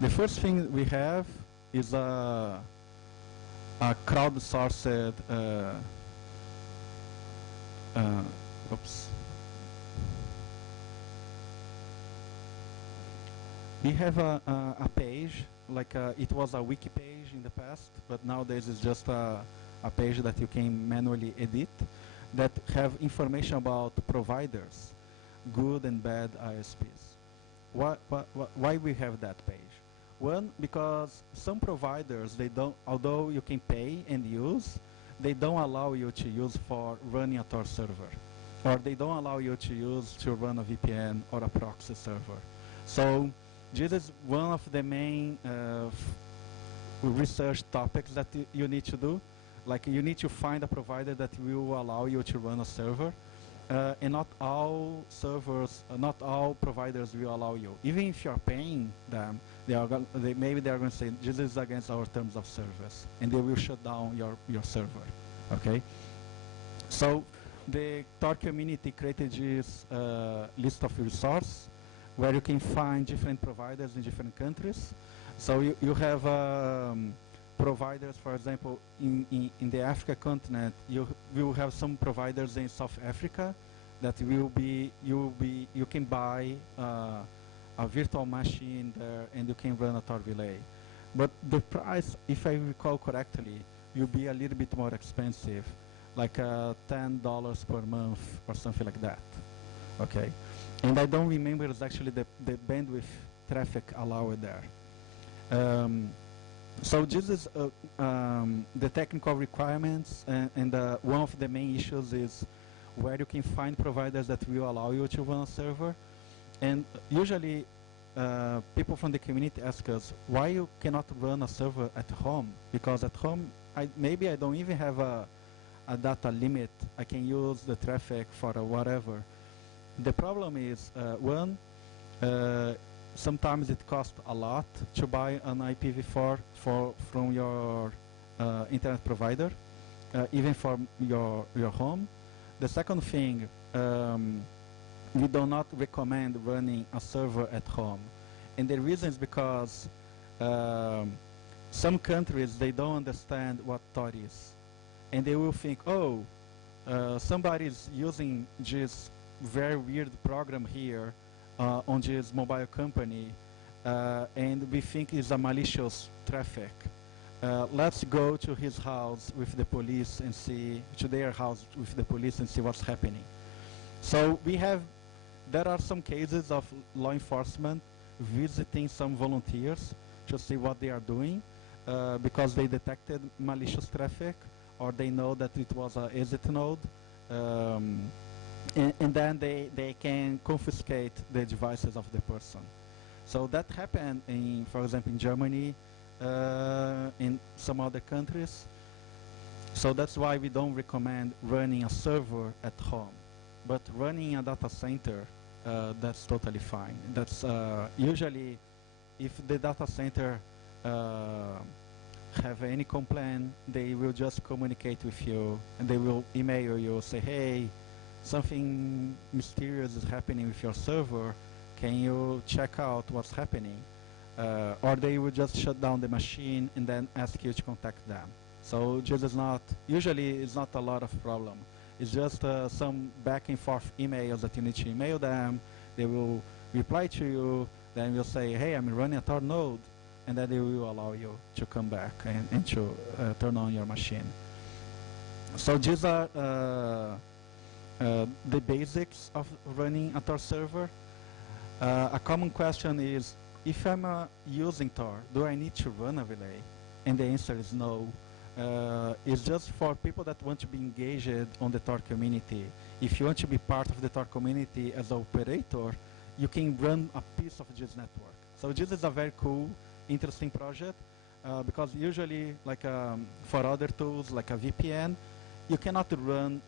The first thing we have is a crowdsourced oops. We have a page, like it was a wiki page in the past, but nowadays it's just a page that you can manually edit that have information about providers, good and bad ISPs. Why we have that page? One, because some providers, they don't, although you can pay and use, they don't allow you to use for running a Tor server, or they don't allow you to use to run a VPN or a proxy server. So this is one of the main research topics that you need to do. Like, you need to find a provider that will allow you to run a server. And not all servers, not all providers will allow you. Even if you're paying them, maybe they're going to say, this is against our terms of service, and they will shut down your server, okay? So the Tor community created this list of resources where you can find different providers in different countries. So you have providers, for example, in the Africa continent, you will have some providers in South Africa that you can buy a virtual machine there and you can run a Tor relay. But the price, if I recall correctly, will be a little bit more expensive, like $10 per month or something like that. Okay, and I don't remember exactly the bandwidth traffic allowed there. So this is the technical requirements, and one of the main issues is where you can find providers that will allow you to run a server. And usually people from the community ask us, why you cannot run a server at home? Because at home, maybe I don't even have a data limit. I can use the traffic for whatever. The problem is, one, sometimes it costs a lot to buy an IPv4 from your internet provider, even for your home. The second thing, we do not recommend running a server at home. And the reason is because some countries, they don't understand what Tor is. And they will think, oh, somebody's using this very weird program here on this mobile company, and we think it's a malicious traffic. Let's go to his house with the police and see, to their house with the police and see what's happening. So there are some cases of law enforcement visiting some volunteers to see what they are doing because they detected malicious traffic, or they know that it was an exit node. And then they can confiscate the devices of the person. So that happened, for example, in Germany, in some other countries. So that's why we don't recommend running a server at home. But running a data center, that's totally fine. That's usually, if the data center have any complaint, they will just communicate with you, and they will email you, say, hey, something mysterious is happening with your server. Can you check out what's happening? Or they will just shut down the machine and then ask you to contact them. So this is not, usually it's not a lot of problem. It's just some back and forth emails that you need to email them. They will reply to you. Then you'll say, hey, I'm running a Tor node. And then they will allow you to come back and to turn on your machine. So these are the basics of running a Tor server. A common question is, if I'm using Tor, do I need to run a relay? And the answer is no. It's just for people that want to be engaged on the Tor community. If you want to be part of the Tor community as an operator, you can run a piece of this network. So this is a very cool, interesting project, because usually, like for other tools, like a VPN, you cannot run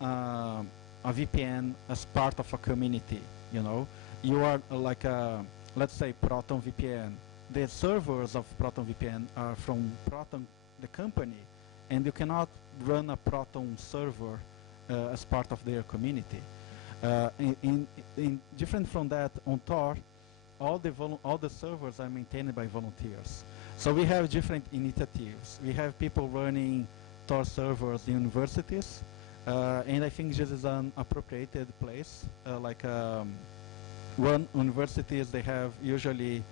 a VPN as part of a community, you know. You are like, let's say, Proton VPN. The servers of Proton VPN are from Proton, the company, and you cannot run a Proton server as part of their community. In different from that, on Tor, all the servers are maintained by volunteers. So we have different initiatives. We have people running Tor servers in universities, and I think this is an appropriated place. One universities, they have usually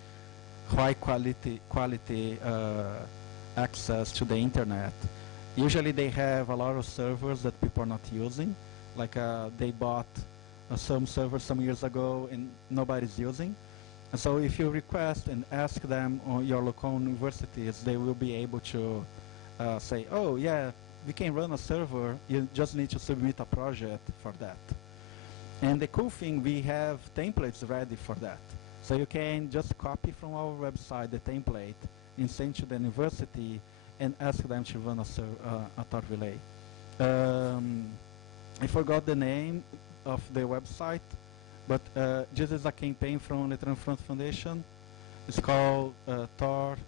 high quality access to the internet. Usually they have a lot of servers that people are not using. They bought some servers some years ago and nobody's using. And so if you request and ask them on your local universities, they will be able to say, oh yeah, we can run a server, you just need to submit a project for that. And the cool thing, we have templates ready for that. So you can just copy from our website the template and send to the university and ask them to run a Tor relay. I forgot the name of the website, but this is a campaign from Electronic Front Foundation. It's called Tor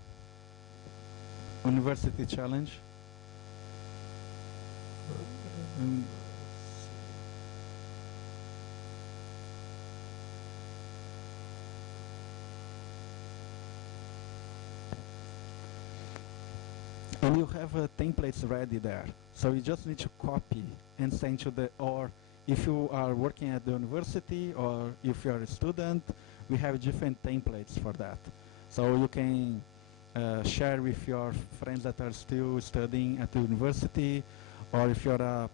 University Challenge. And you have templates ready there. So you just need to copy and send to or if you are working at the university or if you are a student, we have different templates for that. So you can share with your friends that are still studying at the university, or if you're a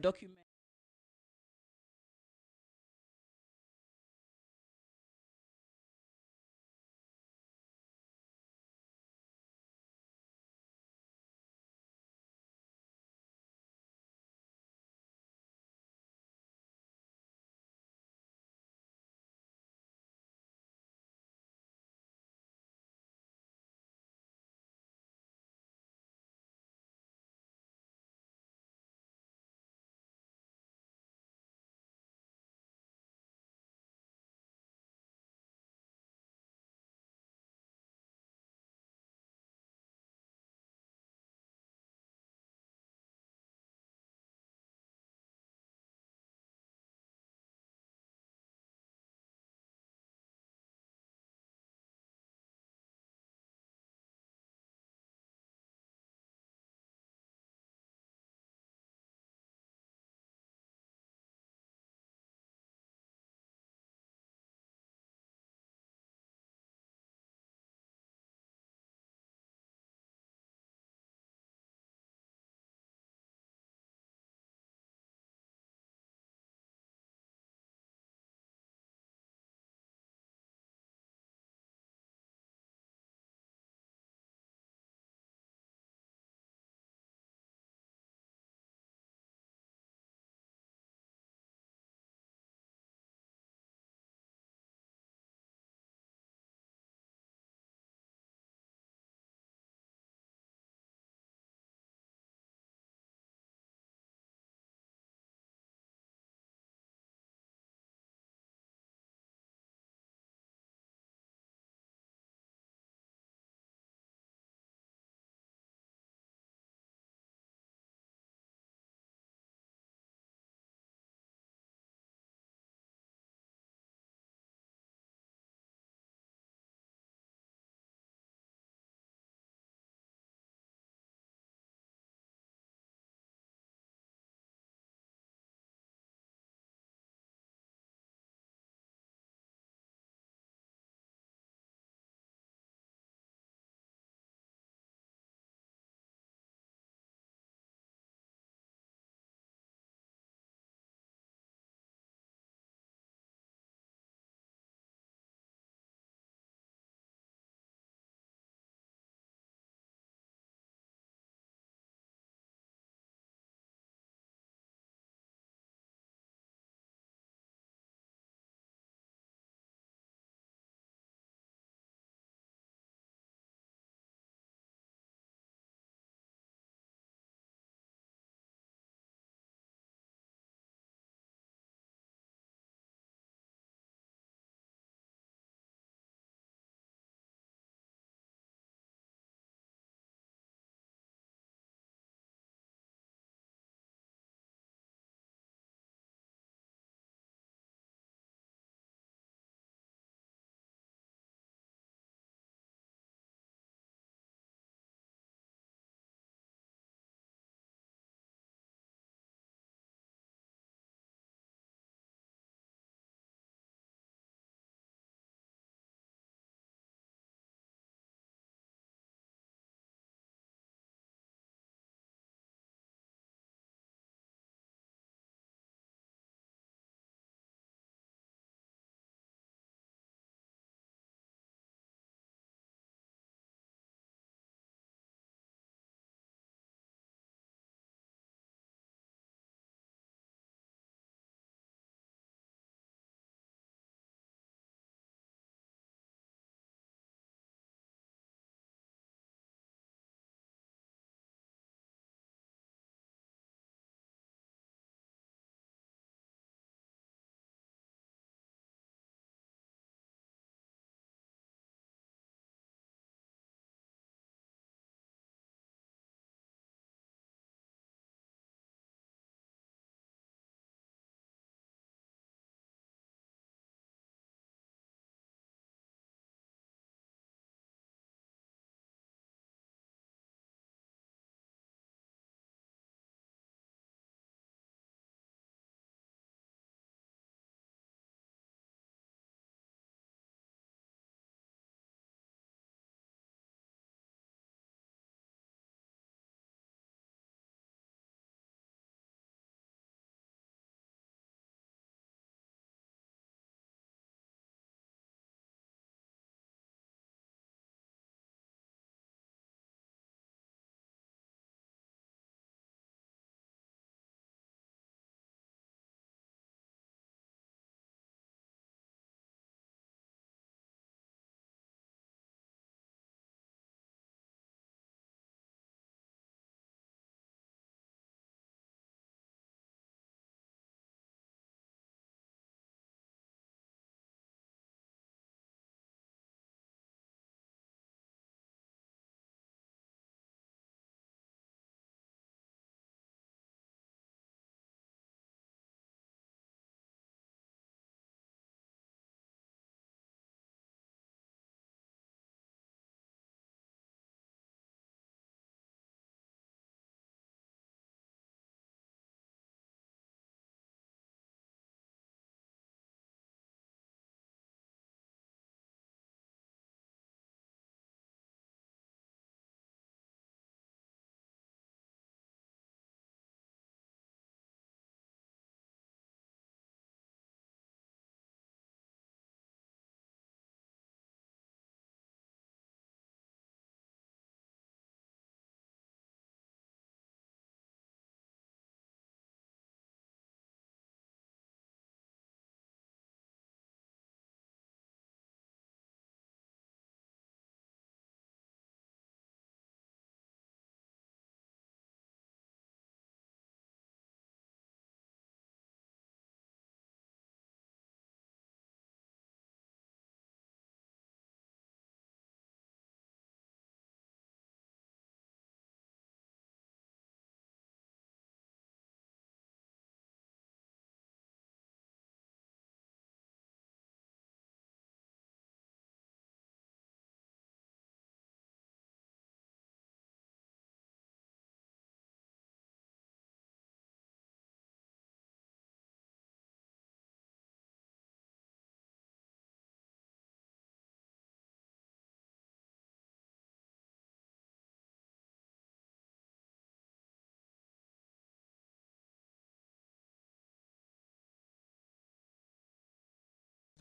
document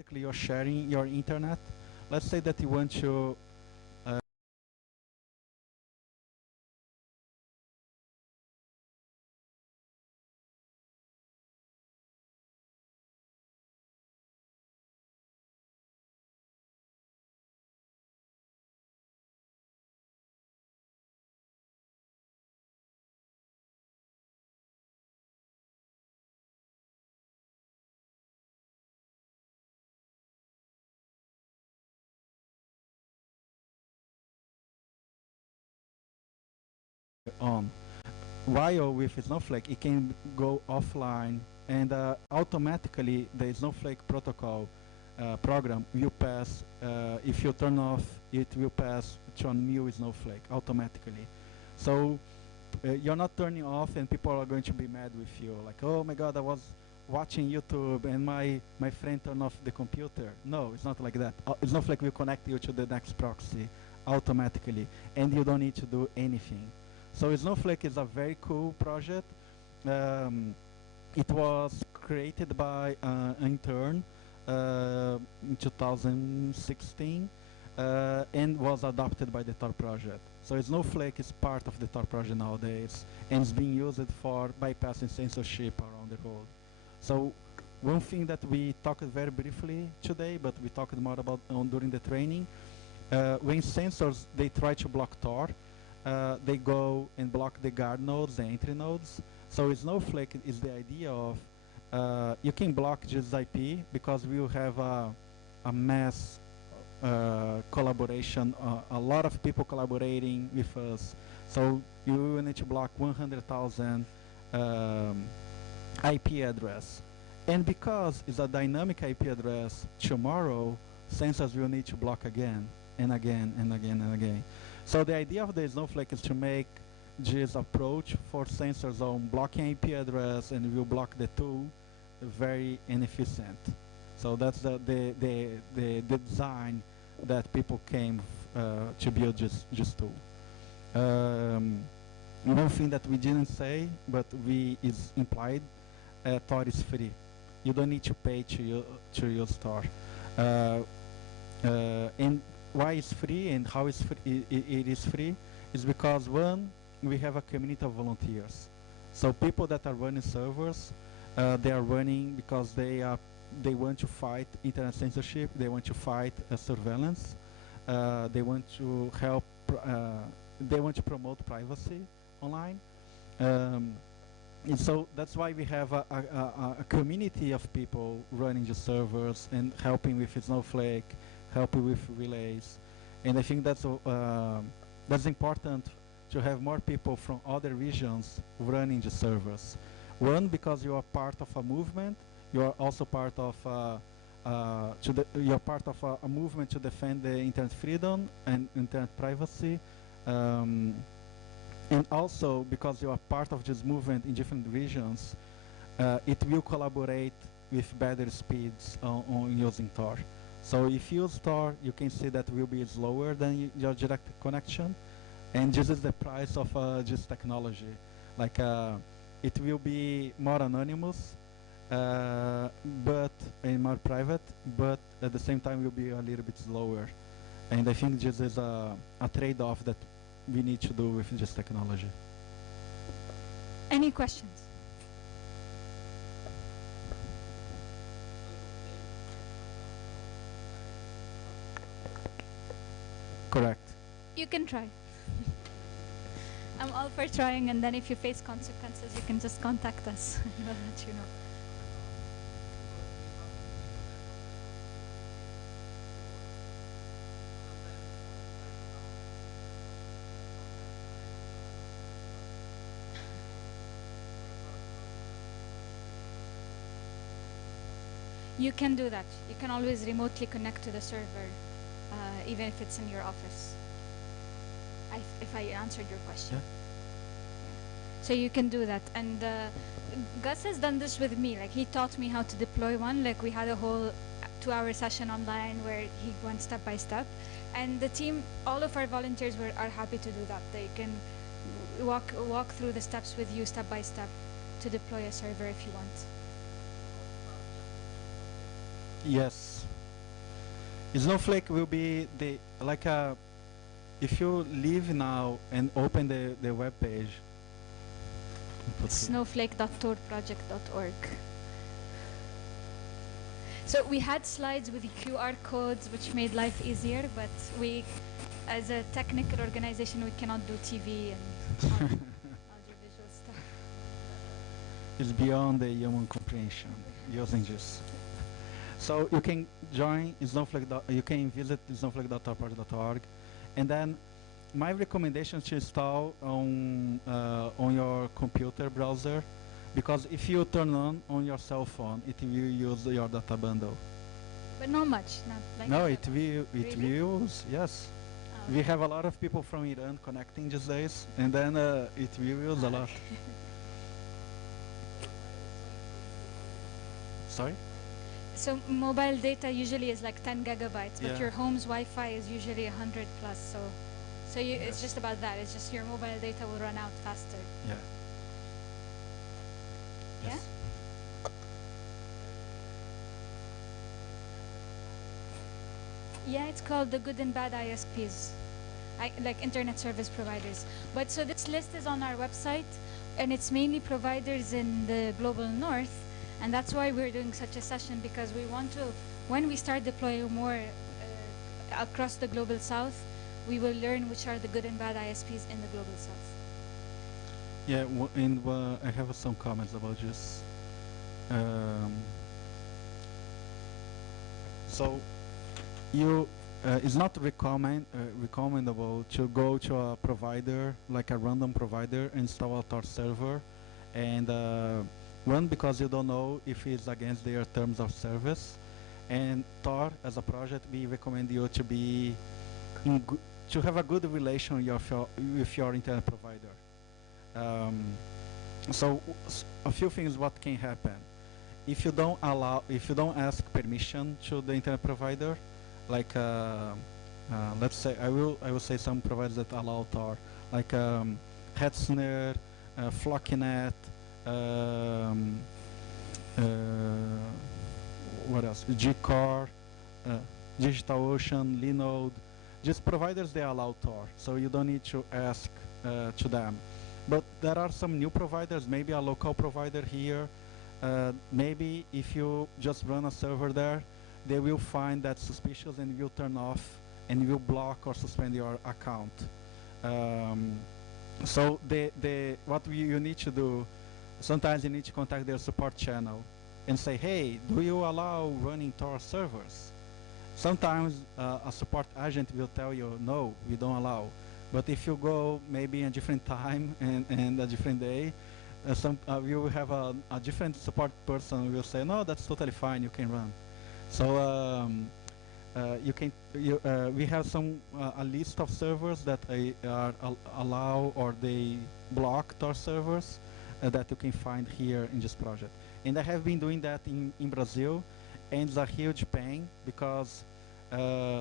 basically you're sharing your internet. Let's say that you want to on. While with Snowflake, it can go offline and automatically the Snowflake protocol program will pass, if you turn off, it will pass to a new Snowflake automatically. So you're not turning off and people are going to be mad with you. Like, oh my God, I was watching YouTube and my friend turned off the computer. No, it's not like that. Snowflake will connect you to the next proxy automatically and you don't need to do anything. So Snowflake is a very cool project. It was created by an intern in 2016 and was adopted by the Tor project. So Snowflake is part of the Tor project nowadays and is being used for bypassing censorship around the world. So one thing that we talked very briefly today, but we talked more about during the training, when sensors, they try to block Tor, they go and block the guard nodes, the entry nodes. So Snowflake is the idea of you can block just IP because we will have a mass collaboration, a lot of people collaborating with us. So you will need to block 100,000 IP address. And because it's a dynamic IP address, tomorrow sensors will need to block again and again and again and again. So the idea of the Snowflake is to make this approach for sensors on blocking IP address and will block the tool very inefficient. So that's the design that people came to build this tool. One thing that we didn't say, but is implied, Tor is free. You don't need to pay to use Tor. And why it's free and how it's free, it is free is because, one, we have a community of volunteers. So people that are running servers, they are running because they want to fight internet censorship, they want to fight surveillance, they want to help, they want to promote privacy online. And so that's why we have a community of people running the servers and helping with Snowflake, helping with relays. And I think that's important to have more people from other regions running the servers. One, because you are part of a movement, you are also part of you're part of a movement to defend the internet freedom and internet privacy. And also because you are part of this movement in different regions, it will collaborate with better speeds on using Tor. So if you use Tor, you can see that will be slower than your direct connection. And this is the price of this technology. Like it will be more anonymous, but and more private, but at the same time will be a little bit slower. And I think this is a trade-off that we need to do with this technology. Any questions? Correct. You can try. I'm all for trying, and then if you face consequences, you can just contact us. We'll let you know. You can do that. You can always remotely connect to the server, even if it's in your office. If I answered your question. Yeah. So you can do that. And Gus has done this with me. Like, he taught me how to deploy one. Like, we had a whole 2-hour session online where he went step by step. And the team, all of our volunteers are happy to do that. They can walk through the steps with you step by step to deploy a server if you want. Yes. Snowflake will be the like a if you leave now and open the web page. Snowflake.torproject.org. So we had slides with the QR codes, which made life easier, but we, as a technical organization, we cannot do TV and audiovisual stuff. It's beyond the human comprehension using this. So you can join Snowflake. You can visit snowflake.torproject.org, and then my recommendation is to install on your computer browser, because if you turn on your cell phone, it will use your data bundle. But not much, not like No, that. it will Really? use, yes. Oh, We okay. have a lot of people from Iran connecting these days, and then it will use a lot. Sorry? So mobile data usually is like 10 gigabytes, but Yeah. your home's Wi-Fi is usually 100 plus. So it's Yes. just about that. It's just your mobile data will run out faster. Yeah. Yeah? Yes. Yeah, it's called the good and bad ISPs, like internet service providers. But so this list is on our website, and it's mainly providers in the global north, and that's why we're doing such a session, because we want to, when we start deploying more across the global south, we will learn which are the good and bad ISPs in the global south. Yeah, I have some comments about this. So, it's not recommendable to go to a provider, like a random provider, install a Tor server, and one, because you don't know if it's against their terms of service, and Tor as a project, we recommend you to be to have a good relation with your internet provider. So a few things what can happen if you don't ask permission to the internet provider, like let's say I will say some providers that allow Tor, like Hetzner, Flocknet, what else? Gcore, DigitalOcean, Linode. Just providers, they allow Tor, so you don't need to ask to them. But there are some new providers, maybe a local provider here. Maybe if you just run a server there, they will find that suspicious and will turn off and will block or suspend your account. So what you need to do, sometimes you need to contact their support channel and say, hey, do you allow running Tor servers? Sometimes a support agent will tell you, no, we don't allow. But if you go maybe a different time and a different day, you will have a different support person who will say, no, that's totally fine, you can run. So we have a list of servers that are allow or they block Tor servers that you can find here in this project. And I have been doing that in Brazil, and it's a huge pain because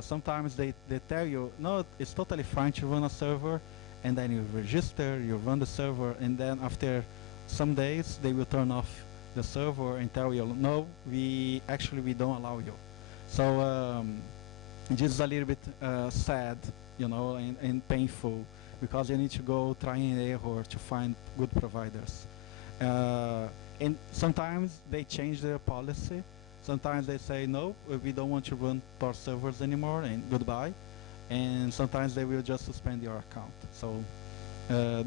sometimes they tell you, no, it's totally fine to run a server, and then you register, you run the server, and then after some days they will turn off the server and tell you, no, we don't allow you. So it is a little bit sad, and painful, because you need to go try and error to find good providers. And sometimes they change their policy. Sometimes they say, no, we don't want to run Tor servers anymore, and goodbye. And sometimes they will just suspend your account. So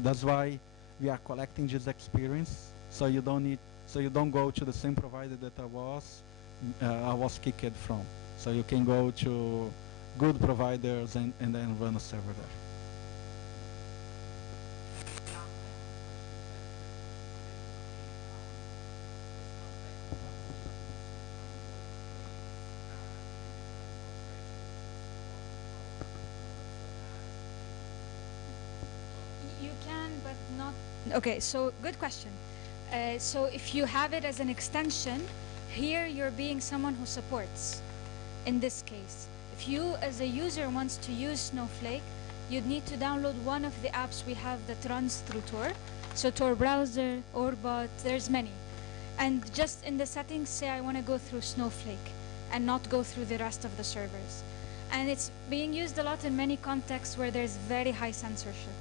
that's why we are collecting this experience, so you don't go to the same provider that I was kicked from. So you can go to good providers and then run a server there. You can, but not. Okay, so good question. So if you have it as an extension, here you're being someone who supports. In this case, if you as a user wants to use Snowflake, you'd need to download one of the apps we have that runs through Tor. So Tor browser, Orbot, there's many. And just in the settings, say I want to go through Snowflake and not go through the rest of the servers. And it's being used a lot in many contexts where there's very high censorship.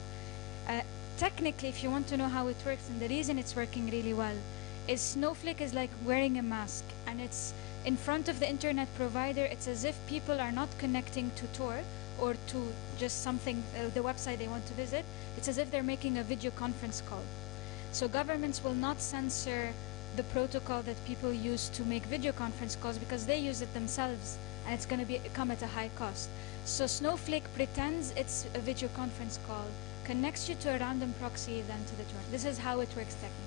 Technically, if you want to know how it works, and the reason it's working really well, is Snowflake is like wearing a mask, and it's in front of the internet provider. It's as if people are not connecting to Tor or to just something, the website they want to visit. It's as if they're making a video conference call. So governments will not censor the protocol that people use to make video conference calls because they use it themselves, and it's going to come at a high cost. So Snowflake pretends it's a video conference call, connects you to a random proxy, then to the Tor. This is how it works technically.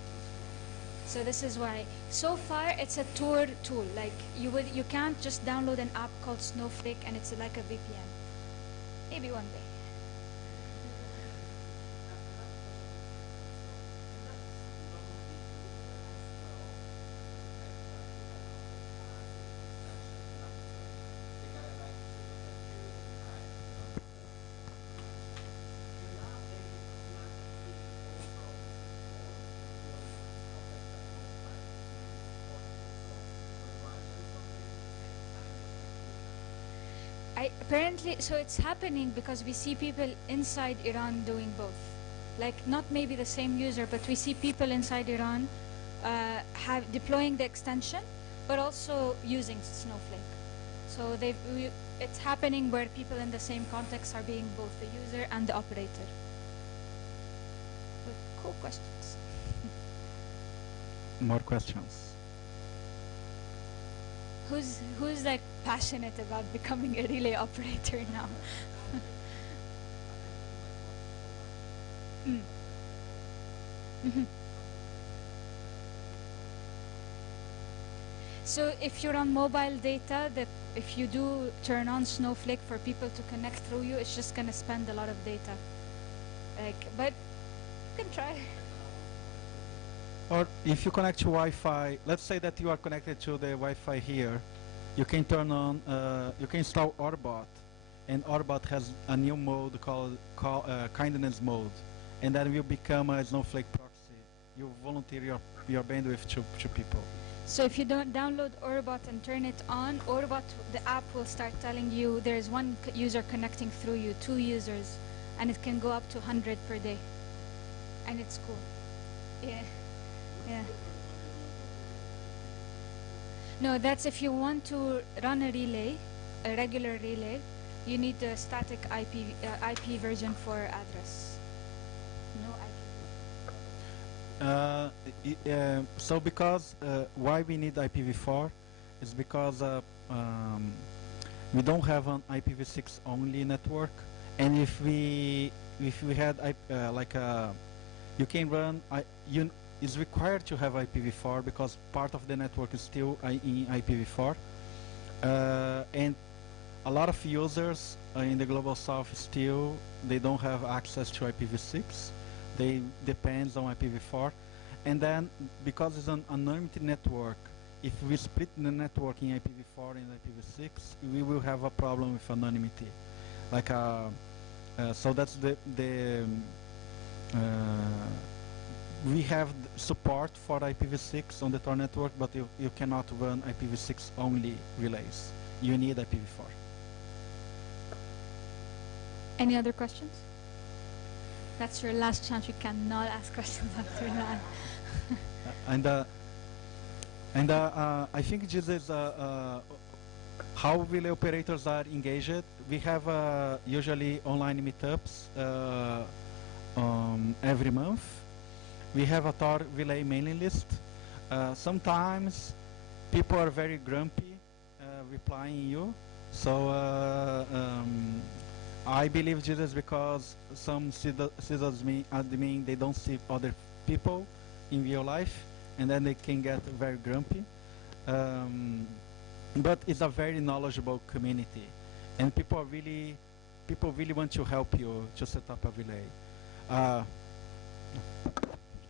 So this is why, so far, it's a Tor tool. Like you can't just download an app called Snowflake and it's like a VPN. Maybe one day. Apparently, so it's happening because we see people inside Iran doing both. Like, not maybe the same user, but we see people inside Iran deploying the extension, but also using Snowflake. So it's happening where people in the same context are being both the user and the operator. But cool questions. More questions. Who's like passionate about becoming a relay operator now? So if you're on mobile data, if you do turn on Snowflake for people to connect through you, it's just going to spend a lot of data. But you can try. Or if you connect to Wi-Fi, let's say that you are connected to the Wi-Fi here, you can turn on, you can install Orbot, and Orbot has a new mode called kindness mode, and that will become a Snowflake proxy. You volunteer your bandwidth to people. So if you don't download Orbot and turn it on, Orbot, the app will start telling you there's one user connecting through you, 2 users, and it can go up to 100 per day, and it's cool. Yeah. Yeah. No, that's if you want to run a relay, a regular relay, you need a static IP version for address. No IP. So because why we need IPv4 is because we don't have an IPv6 only network, and if we had you can run is required to have IPv4 because part of the network is still in IPv4, and a lot of users in the global south still they don't have access to IPv6. They depends on IPv4, and then because it's an unlimited network, if we split the network in IPv4 and IPv6, we will have a problem with anonymity. So that's we have support for IPv6 on the Tor network, but you cannot run IPv6 only relays. You need IPv4. Any other questions? That's your last chance. You cannot ask questions after that. I think this is how relay operators are engaged. We have usually online meetups every month. We have a Tor relay mailing list. Sometimes people are very grumpy replying you. So I believe this is because some sysadmin they don't see other people in real life, and then they can get very grumpy. But it's a very knowledgeable community, and people really want to help you to set up a relay. If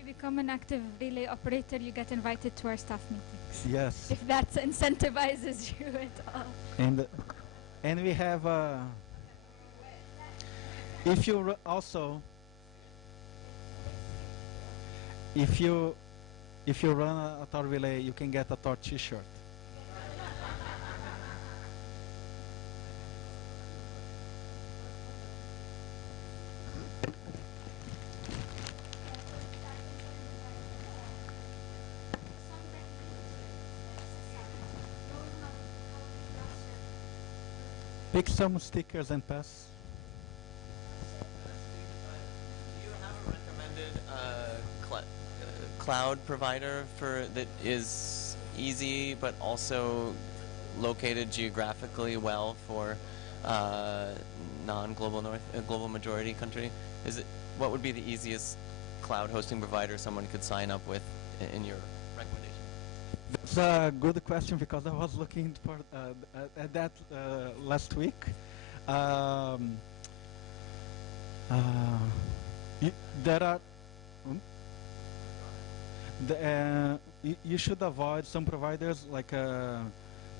you become an active relay operator, you get invited to our staff meetings. Yes. If that incentivizes you at all. And we have if you also if you run a Tor relay, you can get a Tor T-shirt. Pick some stickers and pass. Do you have a recommended cloud provider for that is easy but also located geographically well for non-global global majority country? What would be the easiest cloud hosting provider someone could sign up with in your recommendation? That's a good question because I was looking for at that last week. There are. You should avoid some providers like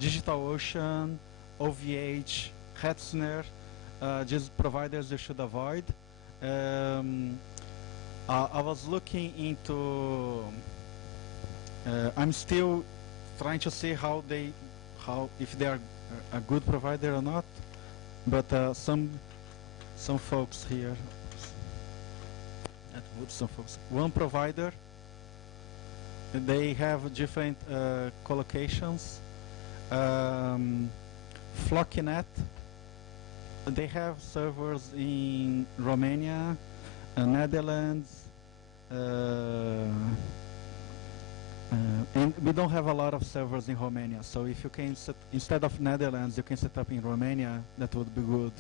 DigitalOcean, OVH, Hetzner. These providers you should avoid. I was looking into. I'm still trying to see if they are a good provider or not. But some folks here. Some folks. One provider. They have different collocations. Flocknet. They have servers in Romania, Netherlands, and we don't have a lot of servers in Romania. So if you can instead of Netherlands, you can set up in Romania. That would be good.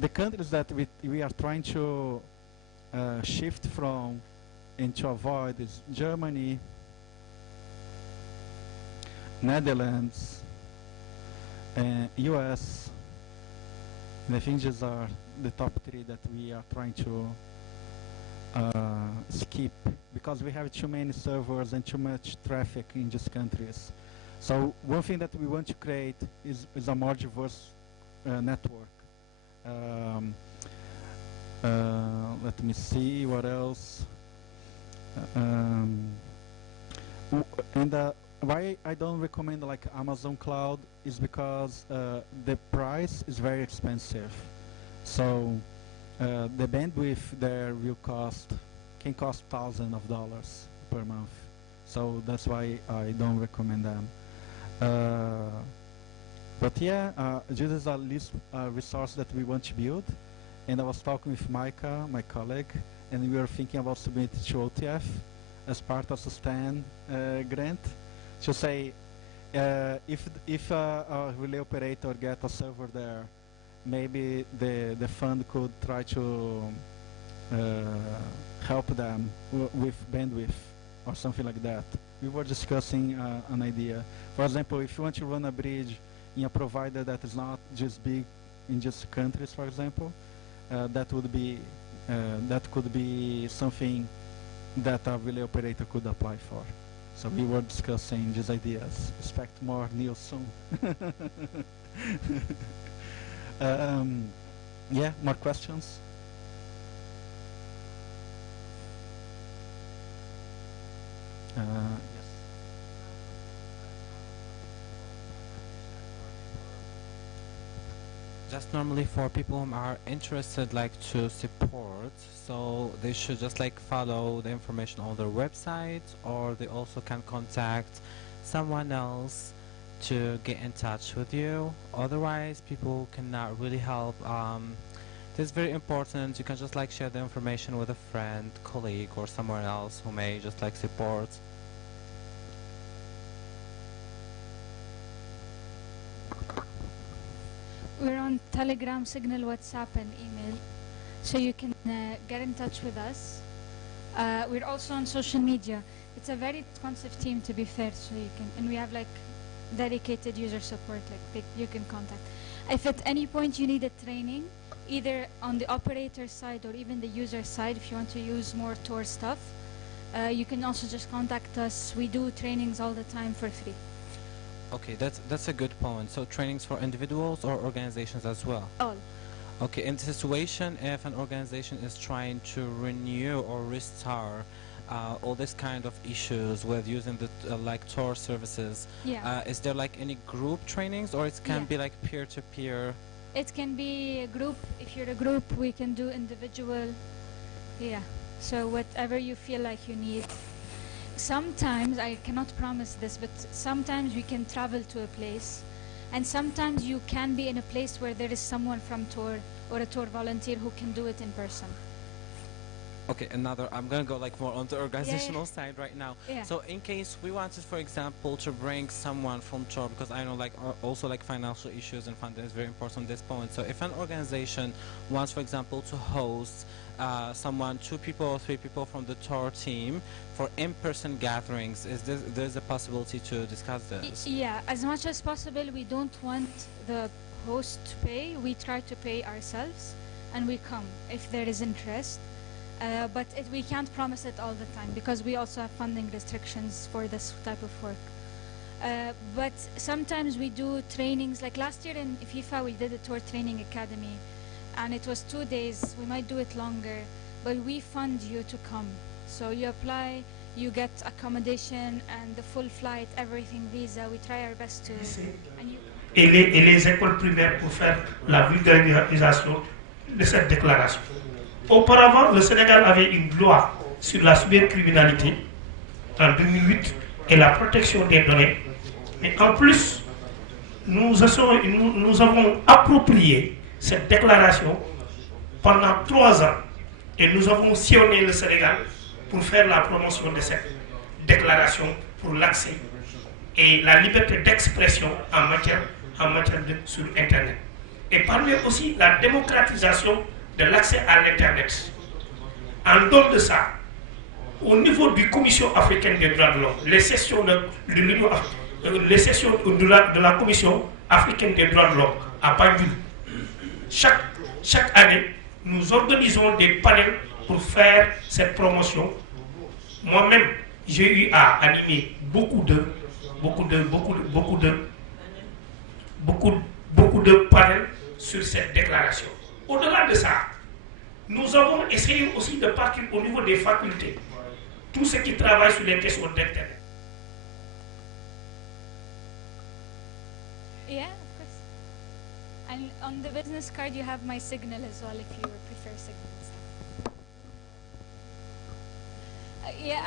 The countries that we are trying to shift from and to avoid is Germany, Netherlands, US. And I think these are the top 3 that we are trying to skip because we have too many servers and too much traffic in these countries. So one thing that we want to create is a more diverse network. Let me see what else. Why I don't recommend like Amazon Cloud is because the price is very expensive. So the bandwidth there can cost thousands of dollars per month. So that's why I don't recommend them. But yeah, this is a list resource that we want to build. And I was talking with Micah, my colleague, and we were thinking about submitting to OTF as part of Sustain grant. To say, if a relay operator get a server there, maybe the fund could try to help them with bandwidth or something like that. We were discussing an idea. For example, if you want to run a bridge in a provider that is not just big in just countries, for example, that could be something that a relay operator could apply for. So we were discussing these ideas. Expect more news soon. Yeah, more questions? Yes. Just normally for people who are interested like to support, so they should just like follow the information on their website, or they also can contact someone else to get in touch with you. Otherwise people cannot really help. This is very important. You can just like share the information with a friend, colleague, or someone else who may just like support. We're on Telegram, Signal, WhatsApp, and email, so you can get in touch with us. We're also on social media. It's a very responsive team, to be fair, so you can, and we have like dedicated user support, like you can contact. If at any point you need a training, either on the operator side or even the user side, if you want to use more Tor stuff, you can also just contact us. We do trainings all the time for free. Okay, that's a good point. So trainings for individuals or organizations as well? All. Okay, in the situation if an organization is trying to renew or restore all this kind of issues with using the like Tor services, Yeah. is there like any group trainings, or it can Yeah. be like peer-to-peer? It can be a group. If you're a group, we can do individual. Yeah. So whatever you feel like you need. Sometimes, I cannot promise this, but sometimes we can travel to a place And sometimes you can be in a place where there is someone from tour or a tour volunteer who can do it in person. Okay, I'm gonna go like more on the organizational side right now. Yeah. So in case we wanted, for example, to bring someone from tour, because I know like also like financial issues and funding is very important at this point. So if an organization wants, for example, to host someone, 2 people or 3 people from the tour team for in-person gatherings, there's a possibility to discuss this? Yeah, as much as possible, we don't want the host to pay. We try to pay ourselves, and we come if there is interest. But we can't promise it all the time because we also have funding restrictions for this type of work. But sometimes we do trainings, like last year in FIFA we did a tour training academy, and it was 2 days. We might do it longer, but we fund you to come. So you apply, you get accommodation and the full flight, everything, visa. We try our best to... And you et les écoles primaires pour faire la vulgarisation de cette déclaration. Auparavant, le Sénégal avait une loi sur la cybercriminalité en 2008 et la protection des données. Mais en plus, nous avons approprié cette déclaration pendant 3 ans et nous avons sillonné le Sénégal pour faire la promotion de cette déclaration pour l'accès et la liberté d'expression en matière sur Internet. Et parmi aussi la démocratisation de l'accès à l'Internet. En dehors de ça, au niveau du Commission africaine des droits de l'homme, les sessions de la Commission africaine des droits de l'homme à Banjul, chaque année, nous organisons des panels pour faire cette promotion. Moi-même, j'ai eu à animer beaucoup de panels sur cette déclaration. Au-delà de ça, nous avons essayé aussi de partir au niveau des facultés, tous ceux qui travaillent sur les questions d'Internet. Yeah, of course. And on the business card, you have my signal as well if you prefer signals. Yeah,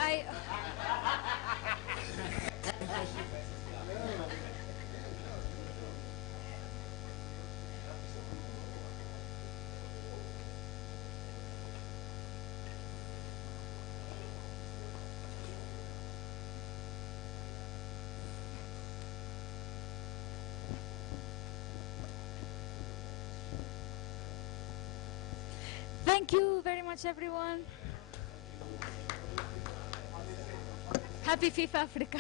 Thank you very much, everyone. Happy FIFA Africa.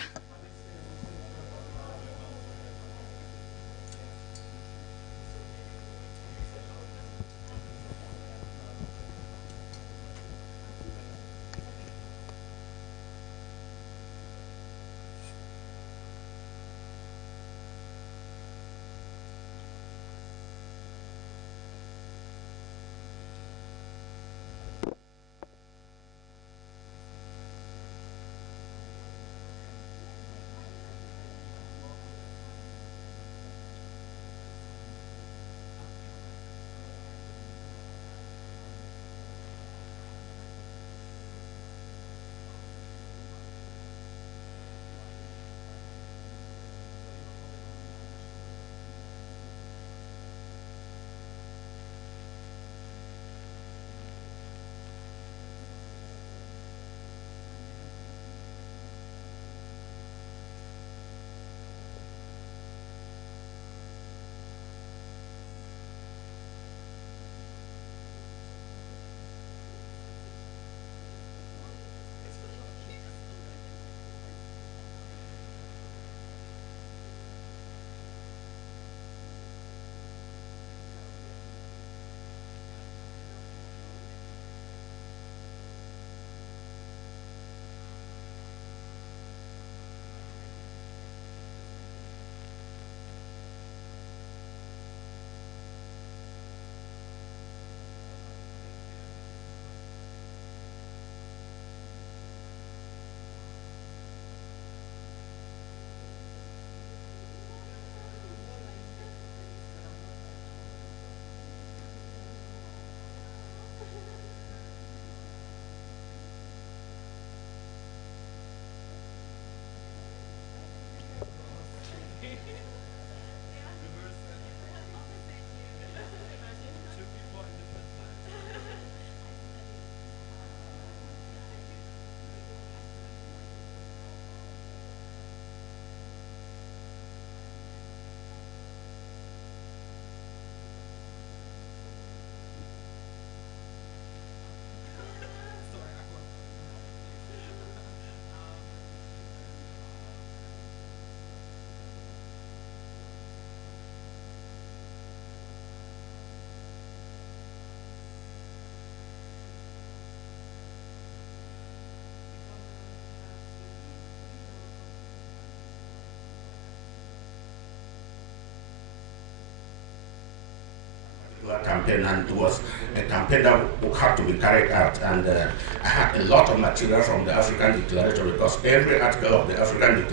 campaign, and it was a campaign that had to be carried out. And I had a lot of material from the African Declaration, because every article of the African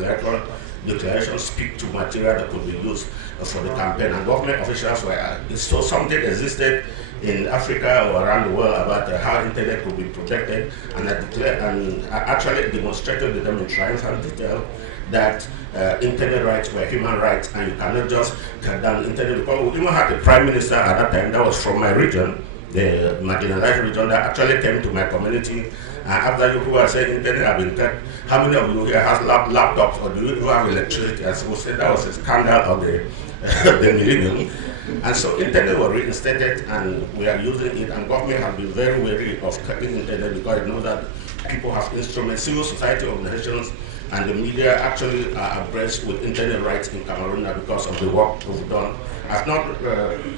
Declaration speak to material that could be used for the campaign. And government officials were, so something existed in Africa or around the world about how internet could be protected, and I actually demonstrated with them in triumphant detail that internet rights were human rights, and you cannot just cut down internet. Because we even had a prime minister at that time that was from my region, the marginalized region, that actually came to my community. After you who are saying internet have been cut, how many of you here has laptops, or do you have electricity? As we said, that was a scandal of the millennium. And so internet was reinstated, and we are using it, and government has been very wary of cutting internet, because it knows that people have instruments. Civil society organizations and the media actually are abreast with internet rights in Cameroon because of the work we've done. I've not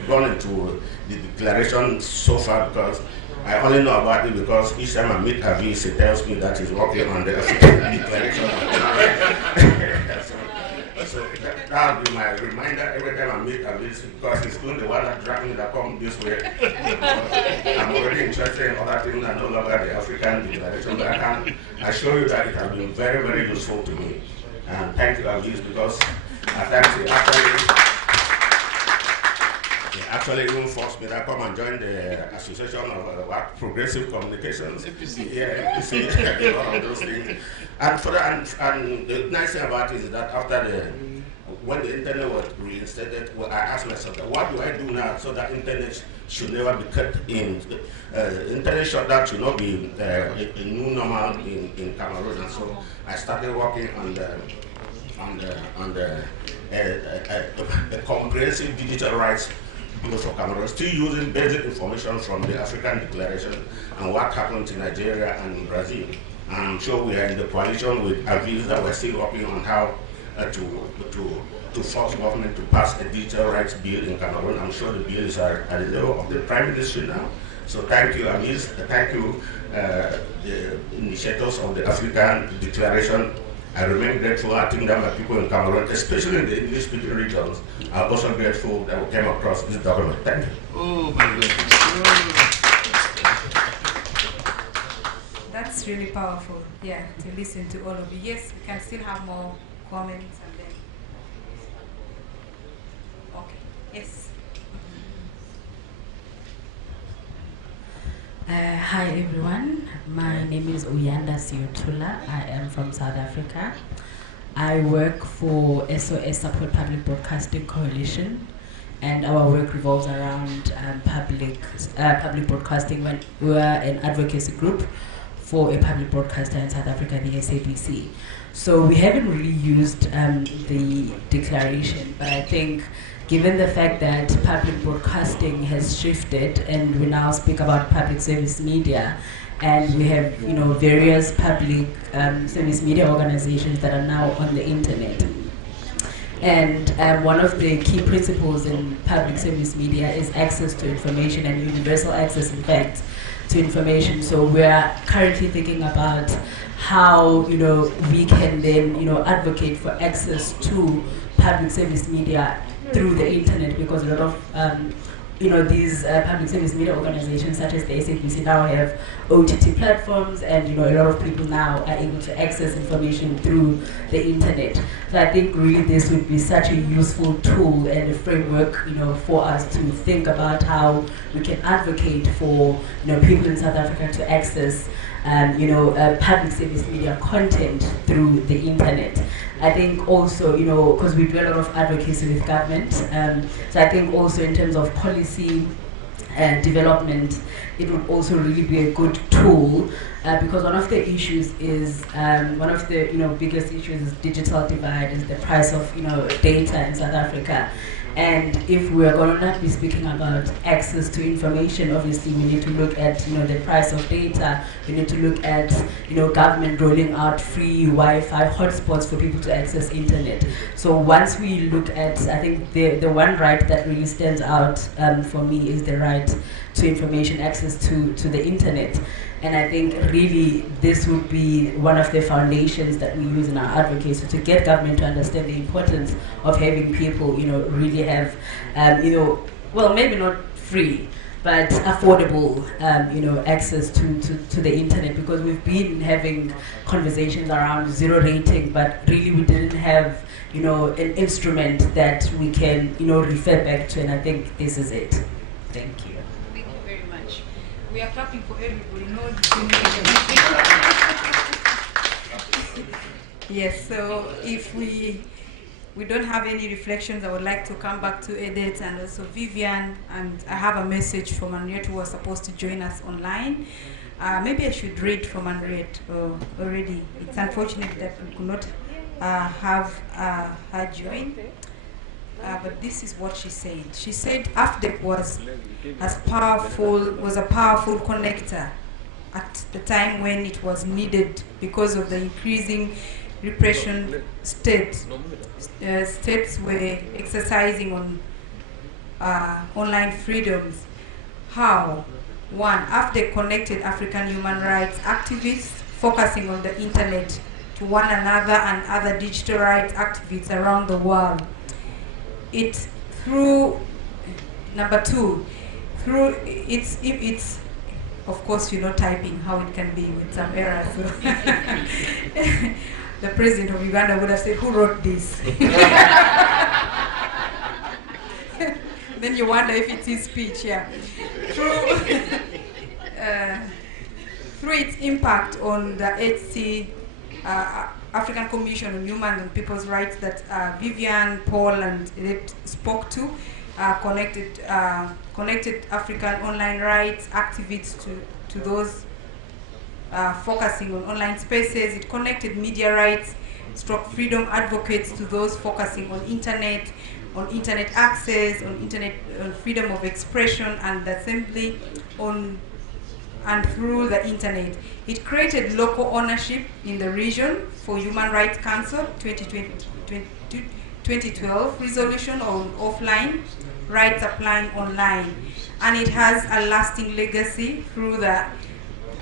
gone into the declaration so far, because I only know about it because each time I meet Avis, he tells me that he's working on the declaration. So that'll be my reminder every time I meet Avis, because he's doing the one that dragged me that come this way. I'm already interested in other things and no longer the African Declaration, but I can assure you that it has been very, very useful to me. And thank you, Avis, because at times he actually even forced me to come and join the Association of Progressive Communications. APC. Yeah, APC, all of those things. And for that, and the nice thing about it is that after when the internet was reinstated, well, I asked myself, what do I do now so that internet should never be cut in? Internet shutdown should not be a new normal in Cameroon. And so I started working on the comprehensive digital rights for Cameroon, still using basic information from the African Declaration and what happened in Nigeria and in Brazil. And I'm sure we are in the coalition with Avis that we're still working on how to force government to pass a digital rights bill in Cameroon. I'm sure the bills are at the level of the Prime Minister now. So thank you, Avis. Thank you, the initiators of the African Declaration. I remain grateful. I think that my people in Cameroon, especially in the English-speaking regions, are also grateful that we came across this document. Thank you. Oh my goodness. That's really powerful, yeah, to listen to all of you. Yes, we can still have more comments and then. Okay, yes. Hi everyone, my name is Uyanda Siotula. I am from South Africa. I work for SOS Support Public Broadcasting Coalition, and our work revolves around public broadcasting. When we are an advocacy group for a public broadcaster in South Africa, the SABC. So we haven't really used the declaration, but I think given the fact that public broadcasting has shifted and we now speak about public service media, and we have various public service media organizations that are now on the internet. And one of the key principles in public service media is access to information, and universal access, in fact, to information. So we are currently thinking about how we can then advocate for access to public service media through the internet, because a lot of these public service media organizations such as the SABC now have OTT platforms, and a lot of people now are able to access information through the internet. So I think really this would be such a useful tool and a framework for us to think about how we can advocate for people in South Africa to access public service media content through the internet. I think also, because we do a lot of advocacy with government, so I think also in terms of policy development, it would also really be a good tool, because one of the issues is, one of the biggest issues is digital divide, is the price of data in South Africa. And if we are going to not be speaking about access to information, obviously we need to look at the price of data. We need to look at government rolling out free Wi-Fi hotspots for people to access internet. So once we look at, I think the one right that really stands out for me is the right to information, access to the internet. And I think really this would be one of the foundations that we use in our advocacy to get government to understand the importance of having people, really have, well, maybe not free, but affordable, access to the internet, because we've been having conversations around zero rating, but really we didn't have, an instrument that we can, refer back to, and I think this is it. Thank you. Thank you very much. We are clapping for everybody. Yes, so if we don't have any reflections, I would like to come back to Edith and also Vivian, and I have a message from Henriette, who was supposed to join us online. Maybe I should read from Henriette already. It's unfortunate that we could not have her join, but this is what she said. She said AFDEC was a powerful connector at the time when it was needed because of the increasing repression states were exercising on online freedoms. How? One, AFDEC connected African human rights activists focusing on the internet to one another and other digital rights activists around the world. Number two, through it's of course you're not typing how it can be with some errors. So the president of Uganda would have said, who wrote this? Then you wonder if it's his speech, yeah. Through its impact on the HC, African Commission on Human and People's Rights that Vivian, Paul, and Edith spoke to, connected African online rights activists to those focusing on online spaces. It connected media rights, freedom advocates to those focusing on internet access, on freedom of expression and assembly, and through the internet. It created local ownership in the region for Human Rights Council 2012 resolution on offline rights applying online. And it has a lasting legacy through the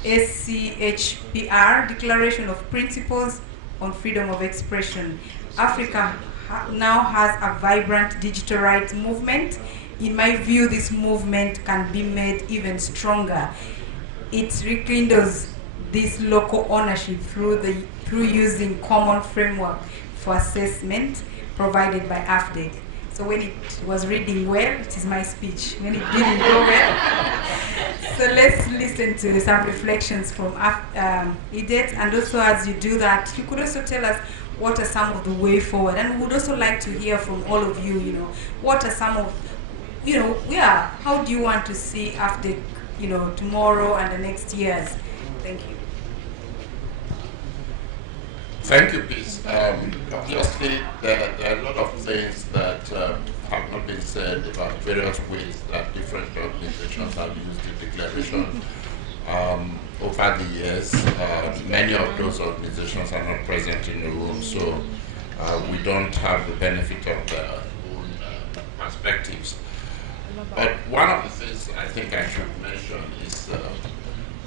SCHPR Declaration of Principles on Freedom of Expression. Africa now has a vibrant digital rights movement. In my view, this movement can be made even stronger. It rekindles this local ownership through using common framework for assessment provided by AFDEC. So when it was reading well, it is my speech. When it didn't go well, so let's listen to some reflections from Edith. And also, as you do that, you could also tell us what are some of the way forward. And we would also like to hear from all of you. What are some of, how do you want to see AFDEC, tomorrow and the next years? Thank you. Thank you, Peace. Obviously, there are a lot of things that have not been said about various ways that different organizations have used the declaration over the years. Many of those organizations are not present in the room, so we don't have the benefit of their own perspectives. But one of the things I think I should mention is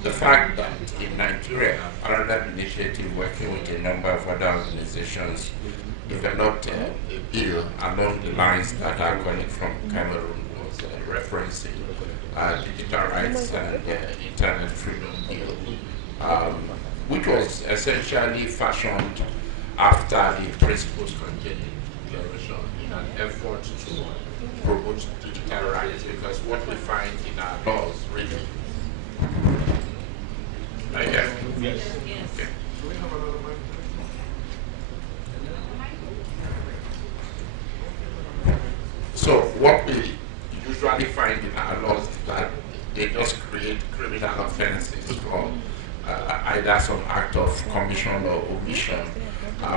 the fact that in Nigeria, Parallel Initiative, working with a number of other organizations, developed a bill along the lines that our colleague from Cameroon was referencing, Digital Rights and Internet Freedom Bill, which was essentially fashioned after the principles contained in the declaration in an effort to promote digital rights, because what we find in our laws really. Yes. Okay. Do we have another mic? So what we usually find in our laws is that they just create criminal offenses from either some act of commission or omission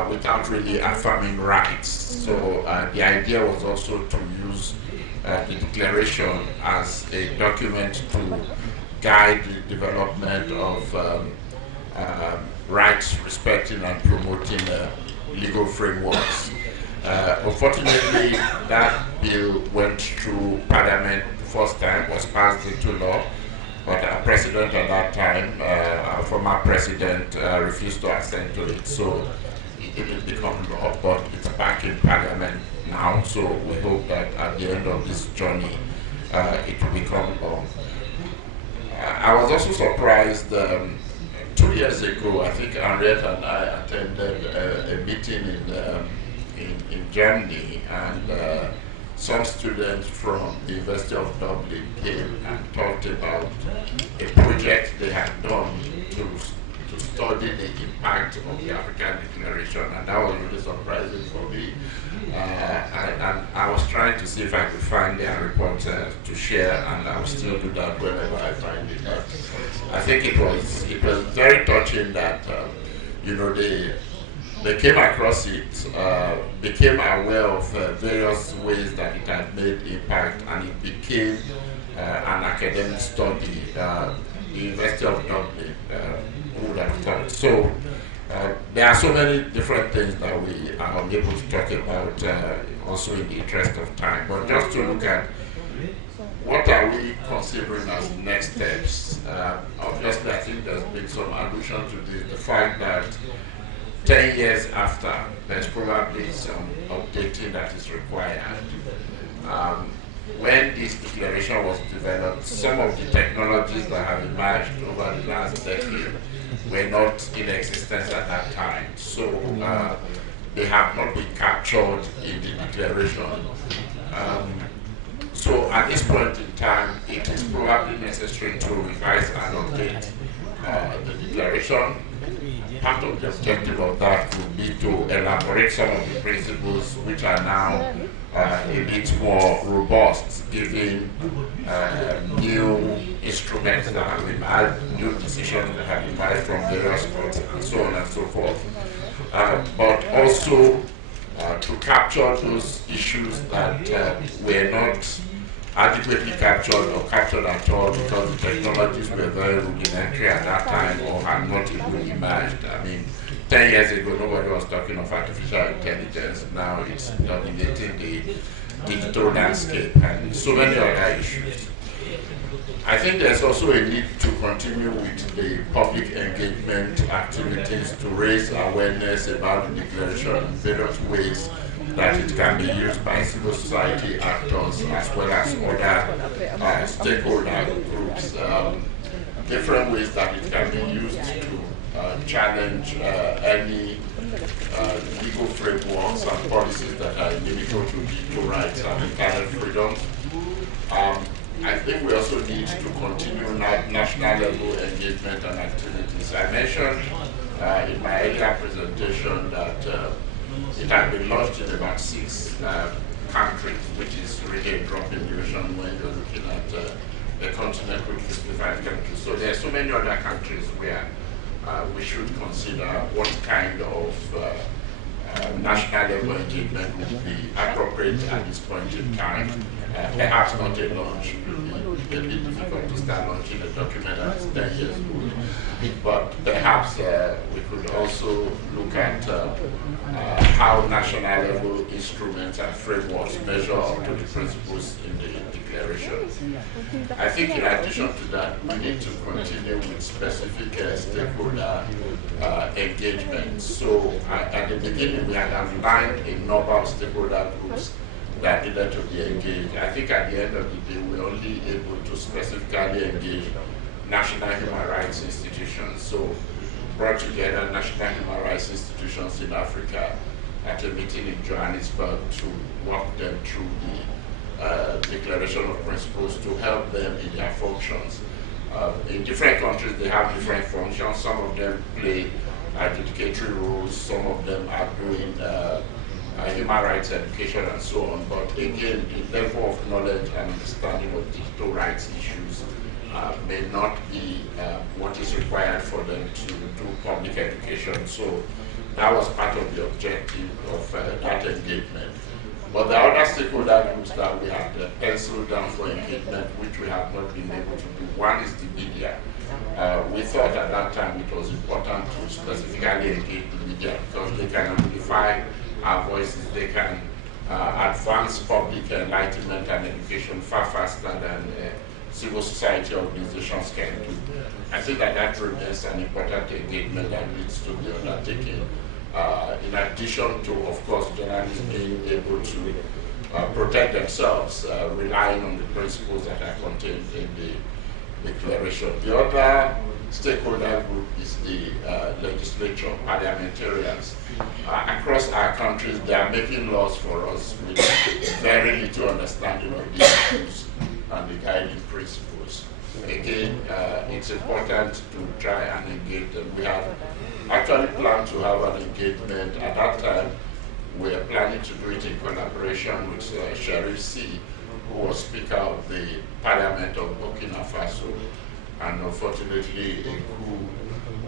without really affirming rights. So the idea was also to use the declaration as a document to guide the development of rights respecting and promoting legal frameworks. Unfortunately, that bill went through Parliament the first time, was passed into law, but our president at that time, our former president, refused to assent to it, so it didn't become law, but it's back in Parliament now, so we hope that at the end of this journey, it will become law. I was also surprised 2 years ago, I think Henriette and I attended a meeting in Germany, and some students from the University of Dublin came and talked about a project they had done to study the impact of the African Declaration, and that was really surprising for me. And I was trying to see if I could find their report to share, and I'll still do that whenever I find it. But I think it was very touching that they came across it, became aware of various ways that it had made impact, and it became an academic study. The University of Dublin would have thought. So there are so many different things that we are unable to talk about, also in the interest of time. But just to look at what are we considering as next steps? Obviously, I think there's been some allusion to this, the fact that 10 years after, there's probably some updating that is required. When this declaration was developed, some of the technologies that have emerged over the last decade were not in existence at that time. So they have not been captured in the declaration. So at this point in time, it is probably necessary to revise and update the declaration. Part of the objective of that would be to elaborate some of the principles which are now a bit more robust, giving new instruments that have emerged, new decisions that have emerged from various courts, and so on and so forth. But also to capture those issues that were not adequately captured or captured at all because the technologies were very rudimentary at that time or had not even emerged. I mean, 10 years ago, nobody was talking of artificial intelligence. Now it's dominating the digital landscape and so many other issues. I think there's also a need to continue with the public engagement activities to raise awareness about the declaration in various ways that it can be used by civil society actors as well as other stakeholder groups. Different ways that it can be used to challenge any legal frameworks and policies that are inimical to digital rights and internet freedom. I think we also need to continue national level engagement and activities. I mentioned in my earlier presentation that it had been launched in about 6 countries, which is really a drop in the ocean when you're looking at a continent with 55 countries. So there are so many other countries where we should consider what kind of national level engagement would be appropriate at this point in time. Perhaps not a launch, it would be a bit difficult to start launching a document that's 10 years old, but perhaps we could also look at how national level instruments and frameworks measure up to the principles in the declaration. I think in addition to that, we need to continue with specific stakeholder engagement. So at the beginning, we had outlined a number of stakeholder groups that needed to be engaged. I think at the end of the day, we're only able to specifically engage national human rights institutions. So brought together national human rights institutions in Africa at a meeting in Johannesburg to walk them through the Declaration of Principles to help them in their functions. In different countries, they have different functions. Some of them play adjudicatory roles, some of them are doing human rights education and so on. But again, the level of knowledge and understanding of digital rights issues may not be what is required for them to do public education. So that was part of the objective of that engagement. But the other stakeholder groups that we have penciled down for engagement, which we have not been able to do, one is the media. We thought at that time it was important to specifically engage the media because they can amplify our voices, they can advance public enlightenment and education far faster than civil society organizations can do. I think that remains an important engagement that needs to be undertaken. In addition to, of course, journalists being able to protect themselves, relying on the principles that are contained in the declaration. The other stakeholder group is the legislature, parliamentarians. Across our countries, they are making laws for us with very little understanding of the issues and the guiding principles. Again, it's important to try and engage them. We have actually planned to have an engagement. At that time, we are planning to do it in collaboration with Sharif C, who was Speaker of the Parliament of Burkina Faso. And unfortunately, a coup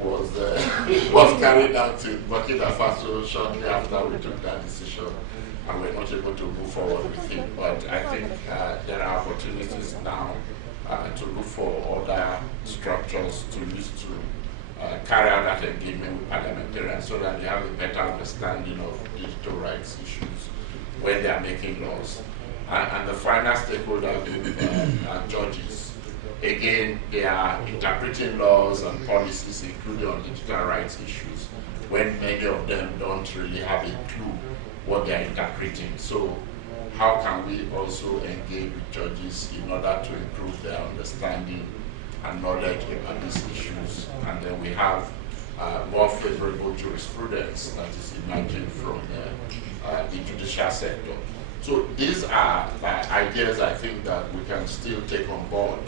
was carried out in Burkina Faso shortly after we took that decision, and we're not able to move forward with it. But I think there are opportunities now to look for other structures to use to carry out that engagement with parliamentarians so that they have a better understanding of digital rights issues when they are making laws. And the final stakeholder group are judges. Again, they are interpreting laws and policies, including on digital rights issues, when many of them don't really have a clue what they are interpreting. So how can we also engage with judges in order to improve their understanding and knowledge about these issues? And then we have more favorable jurisprudence that is emerging from the judicial sector. So these are ideas I think that we can still take on board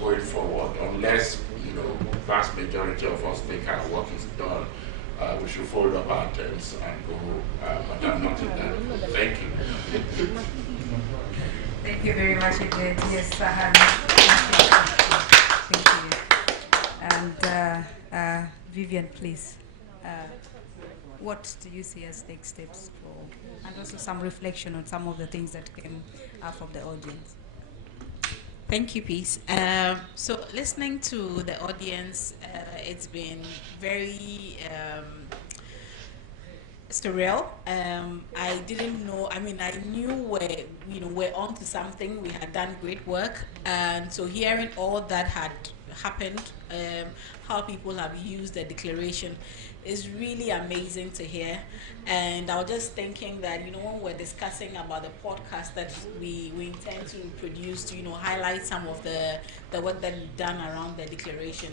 going forward, unless vast majority of us think our work is done. We should fold up our tents and go, but I'm not in that. Thank you. Thank you very much, Edith. Yes, Sahan. Thank you. And Vivian, please. What do you see as next steps for, and also some reflection on some of the things that came from the audience? Thank you, Peace. So listening to the audience, it's been very surreal. I didn't know, I knew we're on to something, we had done great work, and so hearing all that had happened, how people have used the declaration is really amazing to hear. And I was just thinking that, when we're discussing about the podcast that we intend to produce to, highlight some of the work that we've done around the declaration.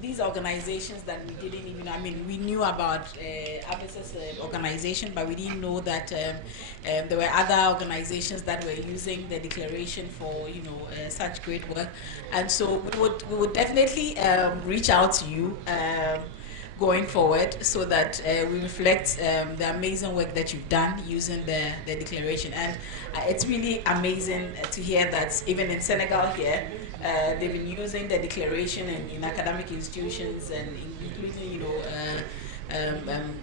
These organizations that we didn't even, we knew about Abba's organization, but we didn't know that there were other organizations that were using the declaration for, such great work. And so we would definitely reach out to you going forward so that we reflect the amazing work that you've done using the declaration. And it's really amazing to hear that even in Senegal here, they've been using the declaration in academic institutions and including,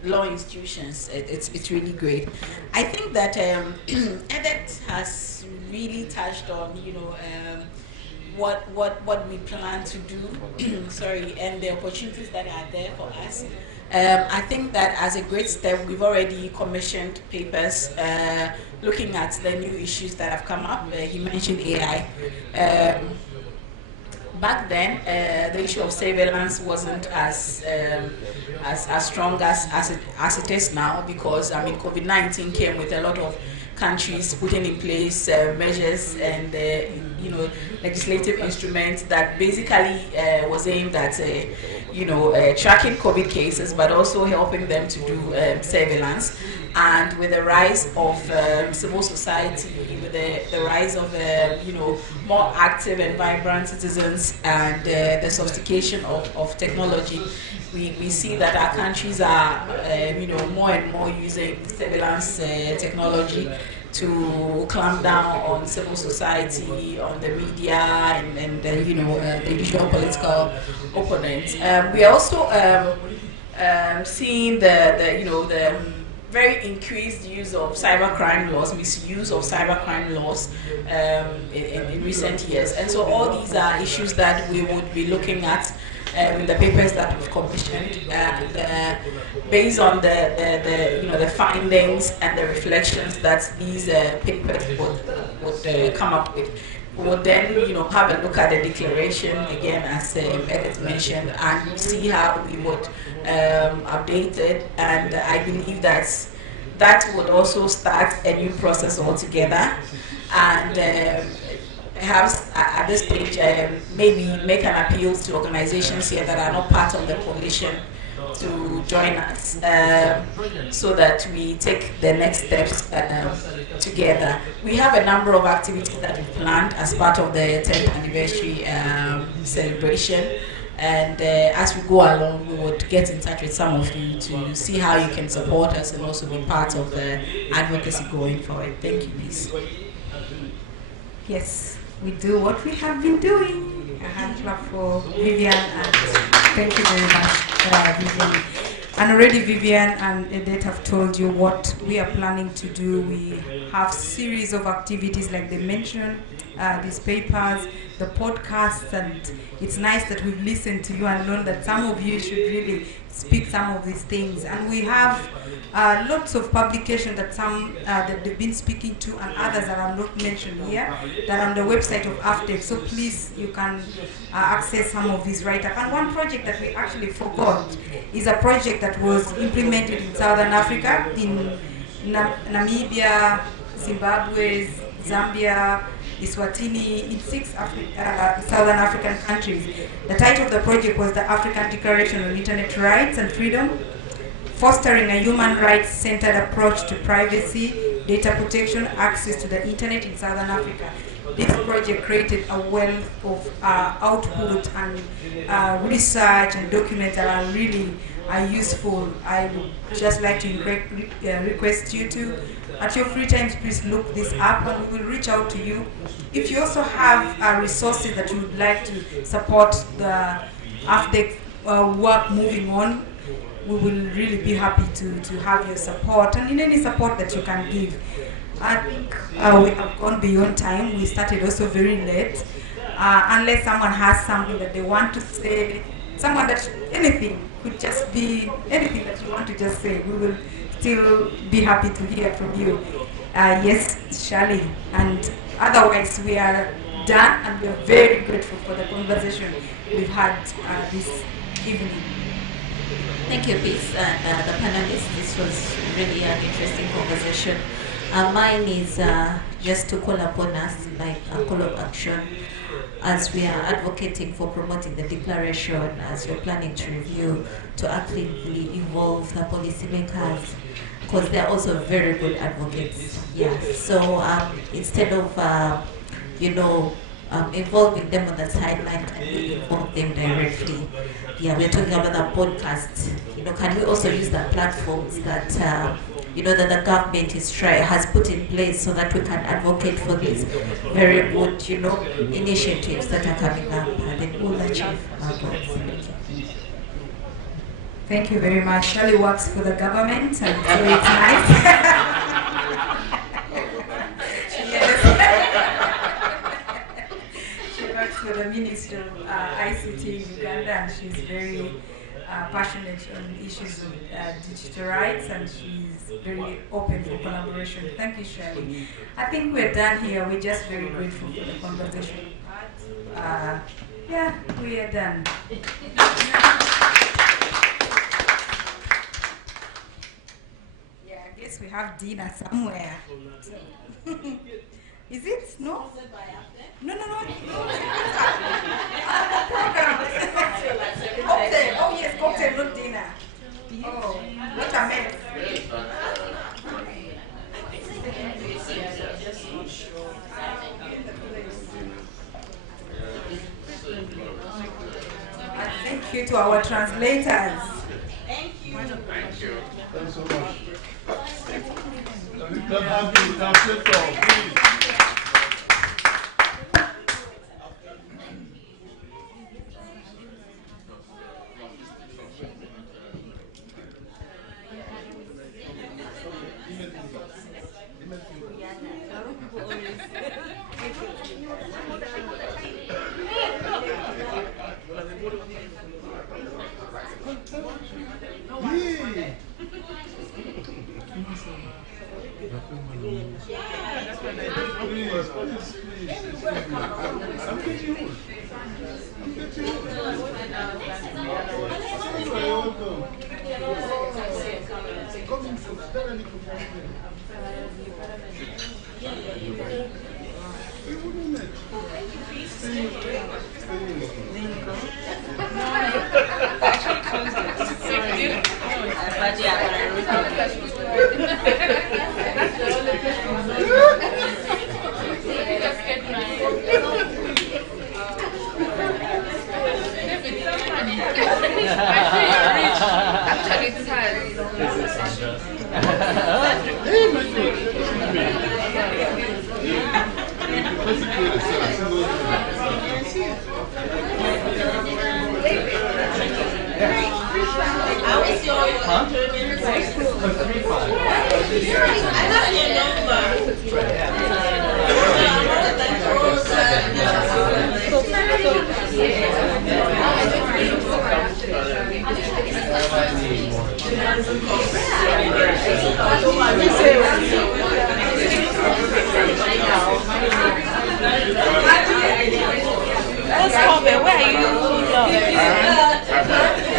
law institutions. It's really great. I think that EDHEC has really touched on, what we plan to do, and the opportunities that are there for us. I think that as a great step, we've already commissioned papers looking at the new issues that have come up. He mentioned AI. Back then, the issue of surveillance wasn't as strong as it is now, because COVID-19 came with a lot of countries putting in place measures and legislative instruments that basically was aimed at tracking COVID cases, but also helping them to do surveillance. And with the rise of civil society, with the rise of more active and vibrant citizens, and the sophistication of technology, we see that our countries are more and more using surveillance technology to clamp down on civil society, on the media, and the usual political opponents. We are also seeing the very increased use of cybercrime laws, misuse of cybercrime laws in recent years. And so all these are issues that we would be looking at in the papers that we've commissioned, and based on the findings and the reflections that these papers would come up with. We would then have a look at the declaration again, as Edith mentioned, and see how we would update it. And I believe that would also start a new process altogether. And perhaps at this stage, maybe make an appeal to organizations here that are not part of the coalition to join us, so that we take the next steps together. We have a number of activities that we planned as part of the 10th anniversary celebration. And as we go along, we would get in touch with some of you to see how you can support us and also be part of the advocacy going forward. Thank you, please. Yes, we do what we have been doing. A hand clap for Vivian, and thank you very much, Vivian. And already Vivian and Edith have told you what we are planning to do. We have series of activities like they mentioned, these papers, the podcasts, and it's nice that we've listened to you and known that some of you should really speak some of these things. And we have lots of publications that that they've been speaking to, and others that are not mentioned here, that are on the website of AFDEC. So please, you can access some of these write-up. And one project that we actually forgot is a project that was implemented in Southern Africa, in Namibia, Zimbabwe, Zambia, Eswatini, in 6 Southern African countries. The title of the project was the African Declaration on Internet Rights and Freedom, fostering a human rights-centered approach to privacy, data protection, access to the internet in Southern Africa. This project created a wealth of output and research and documents that are really useful. I would just like to request you to, at your free times, please look this up, and we will reach out to you. If you also have resources that you would like to support the AFDEC work moving on, we will really be happy to have your support, and in any support that you can give. I think we have gone beyond time. We started also very late. Unless someone has something that they want to say, anything, could just be anything that you want to just say, we will still be happy to hear from you. Yes, Shirley. And otherwise, we are done, and we are very grateful for the conversation we've had this evening. Thank you, Peace, and the panelists. This was really an interesting conversation. Mine is just to call upon us, like a call of action, as we are advocating for promoting the declaration, as we're planning to review, to actively involve the policymakers, because they're also very good advocates. Yeah. So instead of involving them on the sideline, can we involve them directly? Yeah, we're talking about the podcast. Can we also use the platforms that that the government has put in place, so that we can advocate for these very good, initiatives that are coming up, and then we'll achieve our goals. Thank you very much. Shirley works for the government, and so it's nice. She works for the Ministry of ICT in Uganda, and she's very passionate on issues of digital rights, and she's very open for collaboration. Thank you, Shirley. I think we're done here. We're just very grateful for the conversation. Yeah, we are done. Yeah, I guess we have dinner somewhere. Is it? No? No. Program. Cocktail. Oh yes, cocktail, not dinner. Oh, what a mess. Thank you to our translators. Thank you. Thank you. Thanks so much.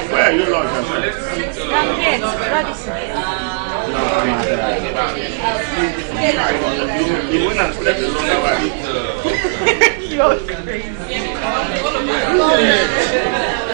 Where are you lodged? I'm here, Radisson. You went and slept alone. You're crazy.